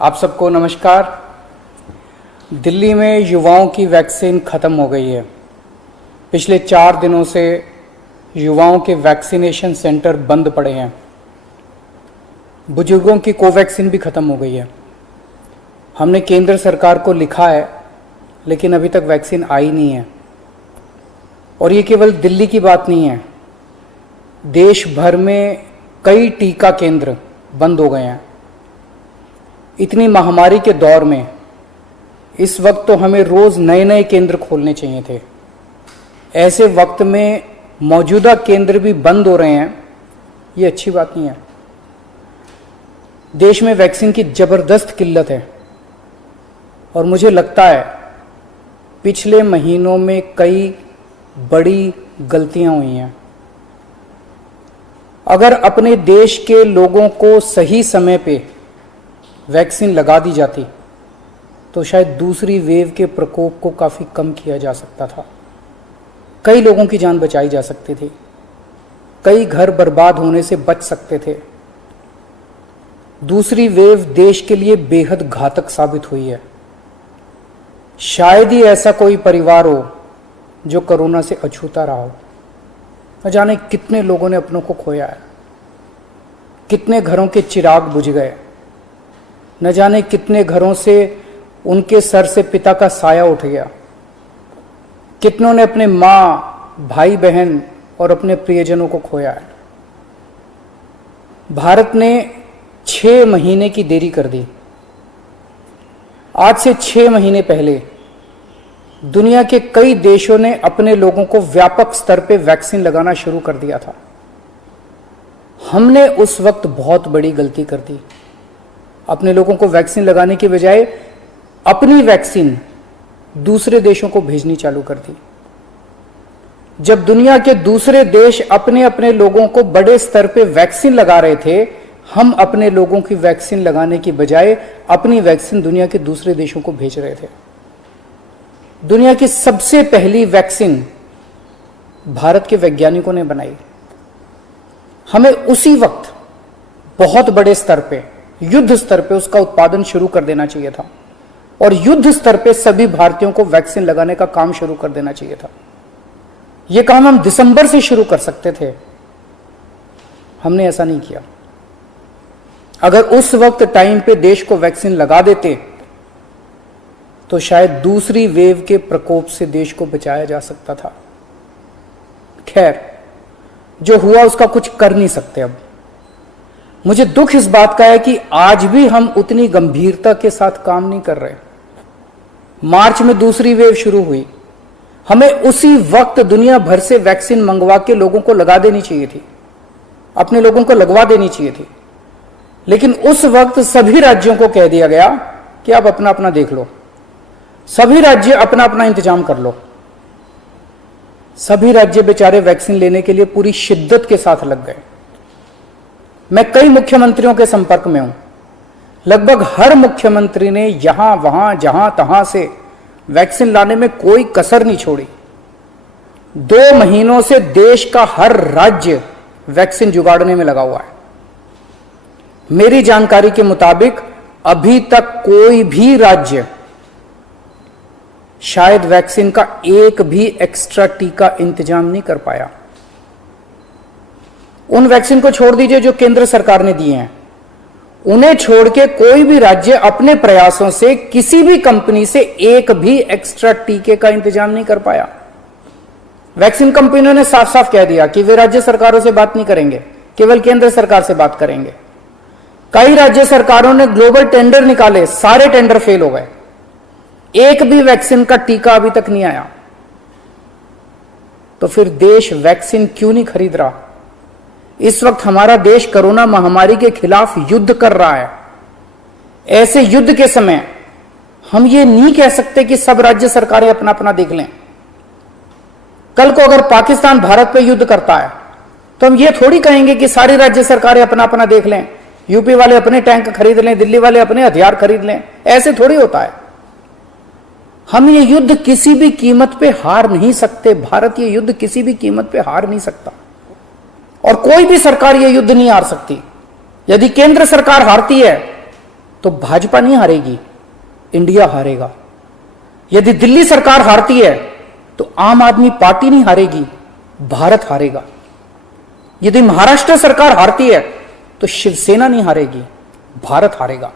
आप सबको नमस्कार। दिल्ली में युवाओं की वैक्सीन ख़त्म हो गई है। पिछले 4 दिनों से युवाओं के वैक्सीनेशन सेंटर बंद पड़े हैं। बुजुर्गों की कोवैक्सीन भी ख़त्म हो गई है। हमने केंद्र सरकार को लिखा है, लेकिन अभी तक वैक्सीन आई नहीं है। और ये केवल दिल्ली की बात नहीं है, देश भर में कई टीका केंद्र बंद हो गए हैं। इतनी महामारी के दौर में इस वक्त तो हमें रोज नए नए केंद्र खोलने चाहिए थे। ऐसे वक्त में मौजूदा केंद्र भी बंद हो रहे हैं, ये अच्छी बात नहीं है। देश में वैक्सीन की जबरदस्त किल्लत है और मुझे लगता है पिछले महीनों में कई बड़ी गलतियां हुई हैं। अगर अपने देश के लोगों को सही समय पे वैक्सीन लगा दी जाती तो शायद दूसरी वेव के प्रकोप को काफ़ी कम किया जा सकता था। कई लोगों की जान बचाई जा सकती थी, कई घर बर्बाद होने से बच सकते थे। दूसरी वेव देश के लिए बेहद घातक साबित हुई है। शायद ही ऐसा कोई परिवार हो जो कोरोना से अछूता रहा हो। न जाने कितने लोगों ने अपनों को खोया है, कितने घरों के चिराग बुझ गए, न जाने कितने घरों से उनके सर से पिता का साया उठ गया। कितनों ने अपने माँ, भाई बहन और अपने प्रियजनों को खोया है। भारत ने 6 महीने की देरी कर दी। आज से 6 महीने पहले दुनिया के कई देशों ने अपने लोगों को व्यापक स्तर पे वैक्सीन लगाना शुरू कर दिया था। हमने उस वक्त बहुत बड़ी गलती कर दी। अपने लोगों को वैक्सीन लगाने की बजाय अपनी वैक्सीन दूसरे देशों को भेजनी चालू कर दी। जब दुनिया के दूसरे देश अपने अपने लोगों को बड़े स्तर पे वैक्सीन लगा रहे थे, हम अपने लोगों की वैक्सीन लगाने की बजाय अपनी वैक्सीन दुनिया के दूसरे देशों को भेज रहे थे। दुनिया की सबसे पहली वैक्सीन भारत के वैज्ञानिकों ने बनाई। हमें उसी वक्त बहुत बड़े स्तर पे, युद्ध स्तर पे उसका उत्पादन शुरू कर देना चाहिए था और युद्ध स्तर पे सभी भारतीयों को वैक्सीन लगाने का काम शुरू कर देना चाहिए था। यह काम हम दिसंबर से शुरू कर सकते थे, हमने ऐसा नहीं किया। अगर उस वक्त टाइम पे देश को वैक्सीन लगा देते तो शायद दूसरी वेव के प्रकोप से देश को बचाया जा सकता था। खैर, जो हुआ उसका कुछ कर नहीं सकते। अब मुझे दुख इस बात का है कि आज भी हम उतनी गंभीरता के साथ काम नहीं कर रहे। मार्च में दूसरी वेव शुरू हुई, हमें उसी वक्त दुनिया भर से वैक्सीन मंगवा के लोगों को लगा देनी चाहिए थी, अपने लोगों को लगवा देनी चाहिए थी। लेकिन उस वक्त सभी राज्यों को कह दिया गया कि आप अपना अपना देख लो, सभी राज्य अपना अपना इंतजाम कर लो। सभी राज्य बेचारे वैक्सीन लेने के लिए पूरी शिद्दत के साथ लग गए। मैं कई मुख्यमंत्रियों के संपर्क में हूं। लगभग हर मुख्यमंत्री ने यहां वहां जहां तहां से वैक्सीन लाने में कोई कसर नहीं छोड़ी। 2 महीनों से देश का हर राज्य वैक्सीन जुगाड़ने में लगा हुआ है। मेरी जानकारी के मुताबिक अभी तक कोई भी राज्य शायद वैक्सीन का एक भी एक्स्ट्रा टीका इंतजाम नहीं कर पाया। उन वैक्सीन को छोड़ दीजिए जो केंद्र सरकार ने दिए हैं, उन्हें छोड़ के कोई भी राज्य अपने प्रयासों से किसी भी कंपनी से एक भी एक्स्ट्रा टीके का इंतजाम नहीं कर पाया। वैक्सीन कंपनियों ने साफ साफ कह दिया कि वे राज्य सरकारों से बात नहीं करेंगे, केवल केंद्र सरकार से बात करेंगे। कई राज्य सरकारों ने ग्लोबल टेंडर निकाले, सारे टेंडर फेल हो गए। एक भी वैक्सीन का टीका अभी तक नहीं आया। तो फिर देश वैक्सीन क्यों नहीं खरीद रहा? इस वक्त हमारा देश कोरोना महामारी के खिलाफ युद्ध कर रहा है। ऐसे युद्ध के समय हम ये नहीं कह सकते कि सब राज्य सरकारें अपना अपना देख लें। कल को अगर पाकिस्तान भारत पे युद्ध करता है तो हम ये थोड़ी कहेंगे कि सारी राज्य सरकारें अपना अपना देख लें, यूपी वाले अपने टैंक खरीद लें, दिल्ली वाले अपने हथियार खरीद लें। ऐसे थोड़ी होता है। हम ये युद्ध किसी भी कीमत पे हार नहीं सकते। भारत ये युद्ध किसी भी कीमत पे हार नहीं सकता और कोई भी सरकार ये युद्ध नहीं हार सकती। यदि केंद्र सरकार हारती है तो भाजपा नहीं हारेगी, इंडिया हारेगा। यदि दिल्ली सरकार हारती है तो आम आदमी पार्टी नहीं हारेगी, भारत हारेगा। यदि महाराष्ट्र सरकार हारती है तो शिवसेना नहीं हारेगी, भारत हारेगा।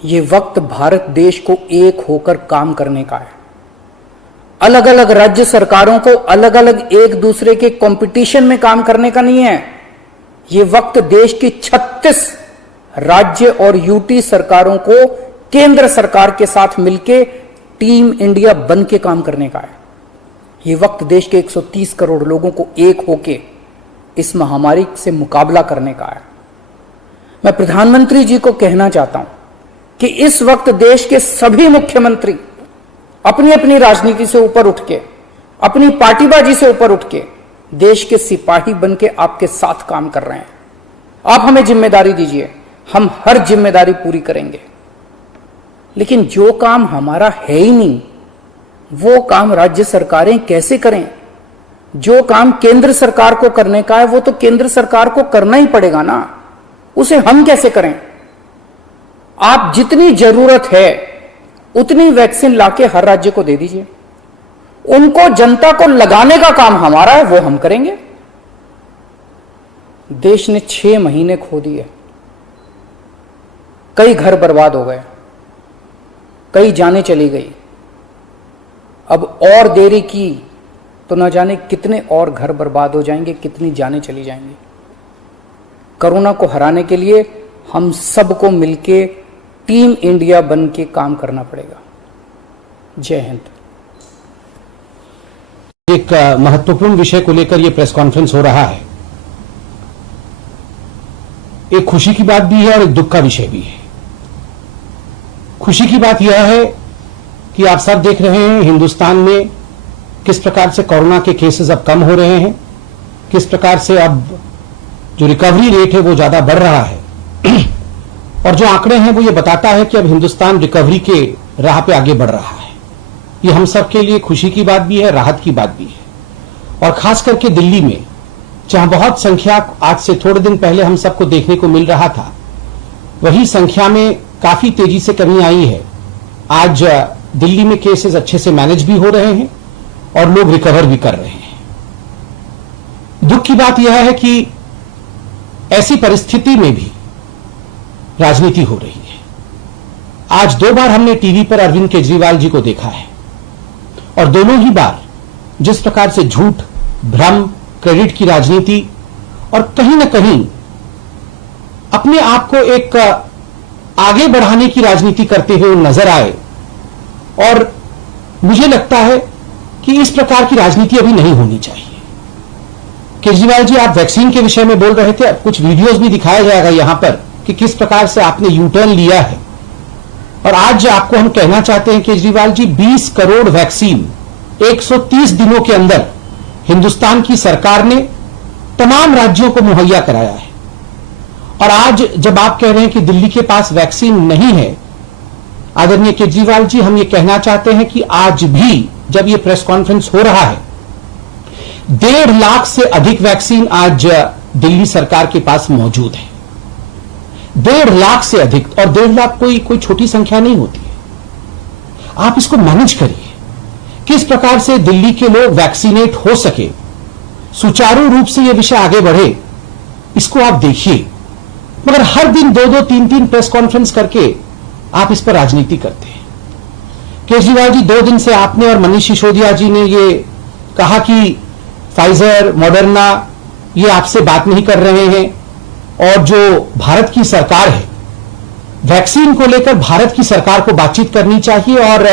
यह वक्त भारत देश को एक होकर काम करने का है। अलग अलग राज्य सरकारों को अलग अलग एक दूसरे के कंपटीशन में काम करने का नहीं है। यह वक्त देश की 36 राज्य और यूटी सरकारों को केंद्र सरकार के साथ मिलकर टीम इंडिया बन के काम करने का है। यह वक्त देश के 130 करोड़ लोगों को एक होके इस महामारी से मुकाबला करने का है। मैं प्रधानमंत्री जी को कहना चाहता हूं कि इस वक्त देश के सभी मुख्यमंत्री अपनी अपनी राजनीति से ऊपर उठ के, अपनी पार्टीबाजी से ऊपर उठ के देश के सिपाही बन के आपके साथ काम कर रहे हैं। आप हमें जिम्मेदारी दीजिए, हम हर जिम्मेदारी पूरी करेंगे। लेकिन जो काम हमारा है ही नहीं, वो काम राज्य सरकारें कैसे करें? जो काम केंद्र सरकार को करने का है वो तो केंद्र सरकार को करना ही पड़ेगा ना, उसे हम कैसे करें? आप जितनी जरूरत है उतनी वैक्सीन लाके हर राज्य को दे दीजिए। उनको, जनता को लगाने का काम हमारा है, वो हम करेंगे। देश ने 6 महीने खो दिए, कई घर बर्बाद हो गए, कई जानें चली गई। अब और देरी की तो न जाने कितने और घर बर्बाद हो जाएंगे, कितनी जानें चली जाएंगी। कोरोना को हराने के लिए हम सबको मिलके टीम इंडिया बन के काम करना पड़ेगा। जय हिंद। एक महत्वपूर्ण विषय को लेकर यह प्रेस कॉन्फ्रेंस हो रहा है। एक खुशी की बात भी है और एक दुख का विषय भी है। खुशी की बात यह है कि आप सब देख रहे हैं हिंदुस्तान में किस प्रकार से कोरोना के केसेस अब कम हो रहे हैं, किस प्रकार से अब जो रिकवरी रेट है वो ज्यादा बढ़ रहा है। और जो आंकड़े हैं वो ये बताता है कि अब हिंदुस्तान रिकवरी के राह पे आगे बढ़ रहा है। ये हम सब के लिए खुशी की बात भी है, राहत की बात भी है। और खास करके दिल्ली में, जहां बहुत संख्या आज से थोड़े दिन पहले हम सबको देखने को मिल रहा था, वही संख्या में काफी तेजी से कमी आई है। आज दिल्ली में केसेस अच्छे से मैनेज भी हो रहे हैं और लोग रिकवर भी कर रहे हैं। दुख की बात यह है कि ऐसी परिस्थिति में भी राजनीति हो रही है। आज 2 बार हमने टीवी पर अरविंद केजरीवाल जी को देखा है और दोनों ही बार जिस प्रकार से झूठ, भ्रम, क्रेडिट की राजनीति और कहीं ना कहीं अपने आप को एक आगे बढ़ाने की राजनीति करते हुए नजर आए। और मुझे लगता है कि इस प्रकार की राजनीति अभी नहीं होनी चाहिए। केजरीवाल जी, आप वैक्सीन के विषय में बोल रहे थे, कुछ वीडियोस भी दिखाया जाएगा यहां पर कि किस प्रकार से आपने यू टर्न लिया है। और आज आपको हम कहना चाहते हैं केजरीवाल जी, 20 करोड़ वैक्सीन 130 दिनों के अंदर हिंदुस्तान की सरकार ने तमाम राज्यों को मुहैया कराया है। और आज जब आप कह रहे हैं कि दिल्ली के पास वैक्सीन नहीं है, आदरणीय केजरीवाल जी, हम ये कहना चाहते हैं कि आज भी जब ये प्रेस कॉन्फ्रेंस हो रहा है, 1.5 लाख से अधिक वैक्सीन आज दिल्ली सरकार के पास मौजूद है। 1.5 लाख से अधिक, और 1.5 लाख कोई छोटी संख्या नहीं होती है। आप इसको मैनेज करिए, किस प्रकार से दिल्ली के लोग वैक्सीनेट हो सके, सुचारू रूप से यह विषय आगे बढ़े, इसको आप देखिए। मगर हर दिन 2-2, 3-3 प्रेस कॉन्फ्रेंस करके आप इस पर राजनीति करते हैं। केजरीवाल जी, 2 दिन से आपने और मनीष सिसोदिया जी ने ये कहा कि फाइजर, मॉडर्ना ये आपसे बात नहीं कर रहे हैं, और जो भारत की सरकार है, वैक्सीन को लेकर भारत की सरकार को बातचीत करनी चाहिए और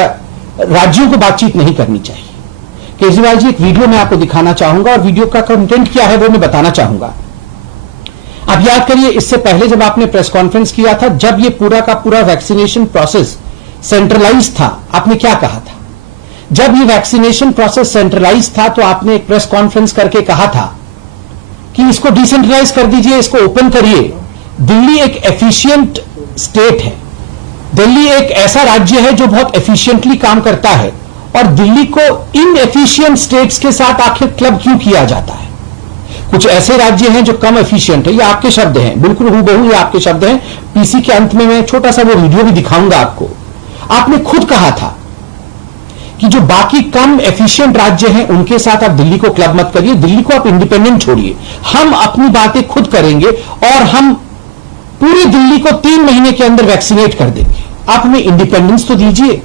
राज्यों को बातचीत नहीं करनी चाहिए। केजरीवाल जी, एक वीडियो मैं आपको दिखाना चाहूंगा और वीडियो का कंटेंट क्या है वो मैं बताना चाहूंगा। आप याद करिए, इससे पहले जब आपने प्रेस कॉन्फ्रेंस किया था, जब ये पूरा का पूरा वैक्सीनेशन प्रोसेस सेंट्रलाइज था, आपने क्या कहा था? जब ये वैक्सीनेशन प्रोसेस सेंट्रलाइज था तो आपने एक प्रेस कॉन्फ्रेंस करके कहा था कि इसको डिसेंट्रलाइज कर दीजिए, इसको ओपन करिए। दिल्ली एक एफिशिएंट स्टेट है, दिल्ली एक ऐसा राज्य है जो बहुत एफिशिएंटली काम करता है, और दिल्ली को इन एफिशिएंट स्टेट्स के साथ आखिर क्लब क्यों किया जाता है? कुछ ऐसे राज्य हैं जो कम एफिशिएंट है। ये आपके शब्द हैं, बिल्कुल हूबहू ये आपके शब्द हैं। पीसी के अंत में मैं छोटा सा वो वीडियो भी दिखाऊंगा आपको। आपने खुद कहा था कि जो बाकी कम एफिशिएंट राज्य हैं उनके साथ आप दिल्ली को क्लब मत करिए, दिल्ली को आप इंडिपेंडेंट छोड़िए, हम अपनी बातें खुद करेंगे और हम पूरी दिल्ली को 3 महीने के अंदर वैक्सीनेट कर देंगे। आप हमें इंडिपेंडेंस तो दीजिए,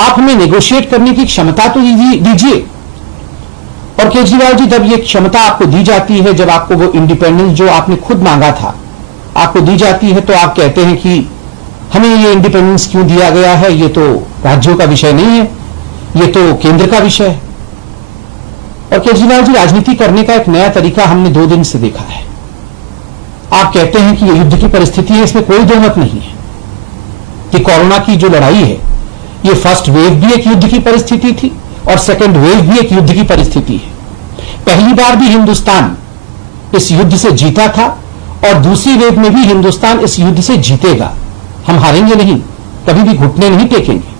आप हमें नेगोशिएट करने की क्षमता तो दीजिए। और केजरीवाल जी, जब ये क्षमता आपको दी जाती है, जब आपको वो इंडिपेंडेंस जो आपने खुद मांगा था आपको दी जाती है, तो आप कहते हैं कि हमें ये इंडिपेंडेंस क्यों दिया गया है, ये तो राज्यों का विषय नहीं है, ये तो केंद्र का विषय है। और केजरीवाल जी, राजनीति करने का एक नया तरीका हमने 2 दिन से देखा है। आप कहते हैं कि ये युद्ध की परिस्थिति है, इसमें कोई दो मत नहीं है कि कोरोना की जो लड़ाई है, ये फर्स्ट वेव भी एक युद्ध की परिस्थिति थी और सेकंड वेव भी एक युद्ध की परिस्थिति है। पहली बार भी हिंदुस्तान इस युद्ध से जीता था और दूसरी वेव में भी हिंदुस्तान इस युद्ध से जीतेगा। हम हारेंगे नहीं, कभी भी घुटने नहीं टेकेंगे।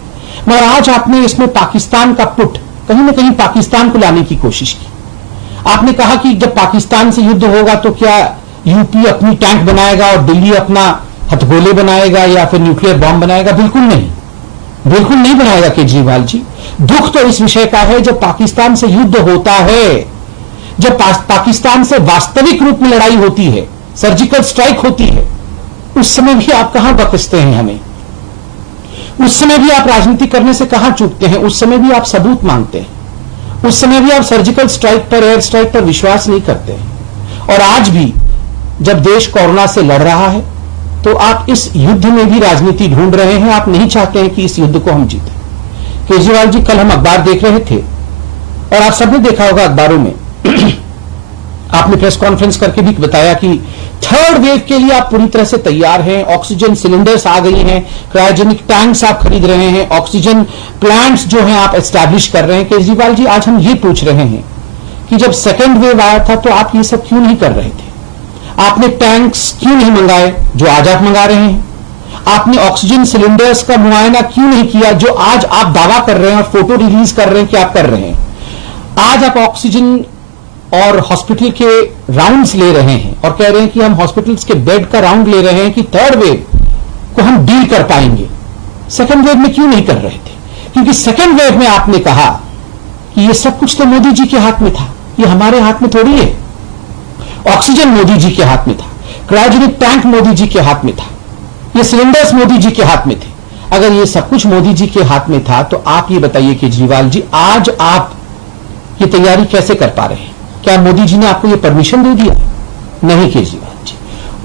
मगर आज आपने इसमें पाकिस्तान का पुट, कहीं ना कहीं पाकिस्तान को लाने की कोशिश की। आपने कहा कि जब पाकिस्तान से युद्ध होगा तो क्या यूपी अपनी टैंक बनाएगा और दिल्ली अपना हथगोले बनाएगा या फिर न्यूक्लियर बॉम्ब बनाएगा? बिल्कुल नहीं, बिल्कुल नहीं बनाएगा केजरीवाल जी। दुख तो इस विषय का है जब पाकिस्तान से युद्ध होता है, जब पाकिस्तान से वास्तविक रूप में लड़ाई होती है, सर्जिकल स्ट्राइक होती है, उस समय भी आप कहां बकसते हैं हमें, उस समय भी आप राजनीति करने से कहां चूकते हैं, उस समय भी आप सबूत मांगते हैं, उस समय भी आप सर्जिकल स्ट्राइक पर, एयर स्ट्राइक पर विश्वास नहीं करते हैं। और आज भी जब देश कोरोना से लड़ रहा है तो आप इस युद्ध में भी राजनीति ढूंढ रहे हैं। आप नहीं चाहते हैं कि इस युद्ध को हम जीतें। केजरीवाल जी, कल हम अखबार देख रहे थे और आप सबने देखा होगा अखबारों में आपने प्रेस कॉन्फ्रेंस करके भी बताया कि थर्ड वेव के लिए आप पूरी तरह से तैयार हैं, ऑक्सीजन सिलेंडर्स आ गई हैं, क्रायोजेनिक टैंक्स आप खरीद रहे हैं, ऑक्सीजन प्लांट्स जो हैं आप एस्टैब्लिश कर रहे हैं। केजरीवाल जी, आज हम ये पूछ रहे हैं कि जब सेकेंड वेव आया था तो आप ये सब क्यों नहीं कर रहे थे? आपने टैंक्स क्यों नहीं मंगाए जो आज आप मंगा रहे हैं? आपने ऑक्सीजन सिलेंडर्स का मुआयना क्यों नहीं किया जो आज आप दावा कर रहे हैं और फोटो रिलीज कर रहे हैं कि आप कर रहे हैं? आज आप ऑक्सीजन और हॉस्पिटल के राउंड्स ले रहे हैं और कह रहे हैं कि हम हॉस्पिटल्स के बेड का राउंड ले रहे हैं कि थर्ड वेव को हम डील कर पाएंगे। सेकेंड वेव में क्यों नहीं कर रहे थे? क्योंकि सेकेंड वेव में आपने कहा कि ये सब कुछ तो मोदी जी के हाथ में था, ये हमारे हाथ में थोड़ी है। ऑक्सीजन मोदी जी के हाथ में था, क्रायोजेनिक टैंक मोदी जी के हाथ में था, ये सिलेंडर्स मोदी जी के हाथ में थे। अगर ये सब कुछ मोदी जी के हाथ में था तो आप ये बताइए केजरीवाल जी, आज आप ये तैयारी कैसे कर पा रहे हैं? क्या मोदी जी ने आपको ये परमिशन दे दिया? नहीं केजरीवाल जी,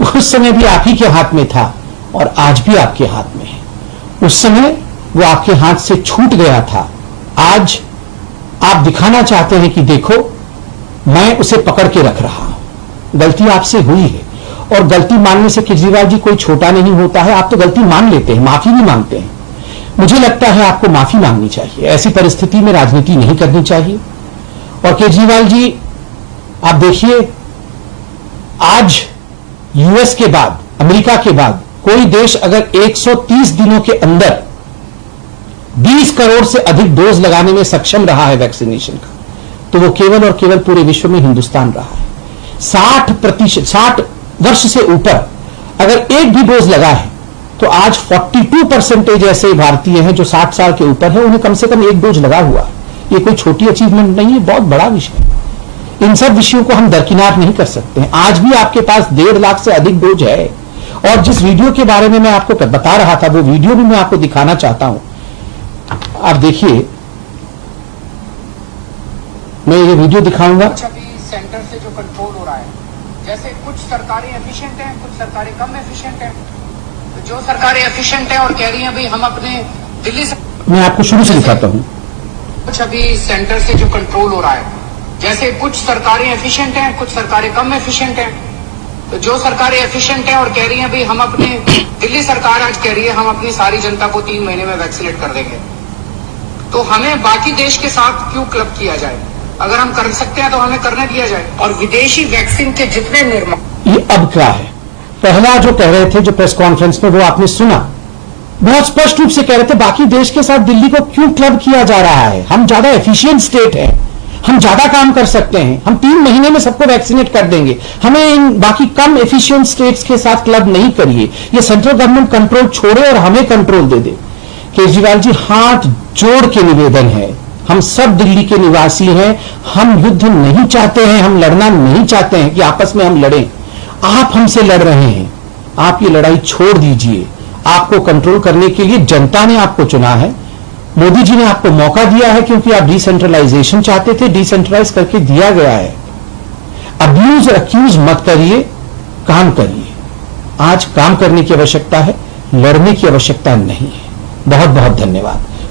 उस समय भी आप ही के हाथ में था और आज भी आपके हाथ में है। उस समय वो आपके हाथ से छूट गया था, आज आप दिखाना चाहते हैं कि देखो मैं उसे पकड़ के रख रहा हूं। गलती आपसे हुई है और गलती मानने से केजरीवाल जी कोई छोटा नहीं होता है। आप तो गलती मान लेते हैं, माफी भी मांगते हैं। मुझे लगता है आपको माफी मांगनी चाहिए, ऐसी परिस्थिति में राजनीति नहीं करनी चाहिए। और केजरीवाल जी, आप देखिए, आज यूएस के बाद, अमेरिका के बाद कोई देश अगर 130 दिनों के अंदर 20 करोड़ से अधिक डोज लगाने में सक्षम रहा है वैक्सीनेशन का, तो वो केवल और केवल पूरे विश्व में हिंदुस्तान रहा है। 60 वर्ष से ऊपर अगर एक भी डोज लगा है तो आज 42% ऐसे भारतीय हैं जो 60 साल के ऊपर है, उन्हें कम से कम एक डोज लगा हुआ है। ये कोई छोटी अचीवमेंट नहीं है, बहुत बड़ा विषय है। इन सब विषयों को हम दरकिनार नहीं कर सकते हैं। आज भी आपके पास 1.5 लाख से अधिक डोज है। और जिस वीडियो के बारे में मैं आपको बता रहा था, वो वीडियो भी मैं आपको दिखाना चाहता हूं। आप देखिए, मैं ये वीडियो दिखाऊंगा। सेंटर से जो कंट्रोल हो रहा है, जैसे कुछ सरकारें एफिशिएंट हैं, कुछ सरकारें कम एफिशिएंट हैं। तो जो सरकारें एफिशिएंट हैं और कह रही हैं भाई हम अपने दिल्ली से, मैं आपको शुरू से दिखाता हूं। कुछ अभी सेंटर से जो कंट्रोल हो रहा है, जैसे कुछ सरकारें एफिशिएंट हैं, कुछ सरकारें कम एफिशिएंट हैं। तो जो सरकारें एफिशिएंट हैं और कह रही हैं भाई हम अपने, दिल्ली सरकार आज कह रही है हम अपनी सारी जनता को 3 महीने में वैक्सीनेट कर देंगे। तो हमें बाकी देश के साथ क्यों क्लब किया जाए? अगर हम कर सकते हैं तो हमें करने दिया जाए। और विदेशी वैक्सीन के जितने निर्माण, ये अब क्या है? पहला जो कह रहे थे, जो प्रेस कॉन्फ्रेंस में, वो आपने सुना, बहुत स्पष्ट रूप से कह रहे थे बाकी देश के साथ दिल्ली को क्यों क्लब किया जा रहा है, हम ज्यादा एफिशिएंट स्टेट है, हम ज्यादा काम कर सकते हैं, हम 3 महीने में सबको वैक्सीनेट कर देंगे। हमें इन बाकी कम एफिशिएंट स्टेट्स के साथ क्लब नहीं करिए। ये सेंट्रल गवर्नमेंट कंट्रोल छोड़े और हमें कंट्रोल दे दे। केजरीवाल जी, हाथ जोड़ के निवेदन है, हम सब दिल्ली के निवासी हैं, हम युद्ध नहीं चाहते हैं, हम लड़ना नहीं चाहते हैं कि आपस में हम लड़ें। आप हमसे लड़ रहे हैं, आप ये लड़ाई छोड़ दीजिए। आपको कंट्रोल करने के लिए जनता ने आपको चुना है, मोदी जी ने आपको मौका दिया है क्योंकि आप डिसेंट्रलाइजेशन चाहते थे, डिसेंट्रलाइज करके दिया गया है। अब्यूज अक्यूज मत करिए, काम करिए। आज काम करने की आवश्यकता है, लड़ने की आवश्यकता नहीं है। बहुत बहुत धन्यवाद।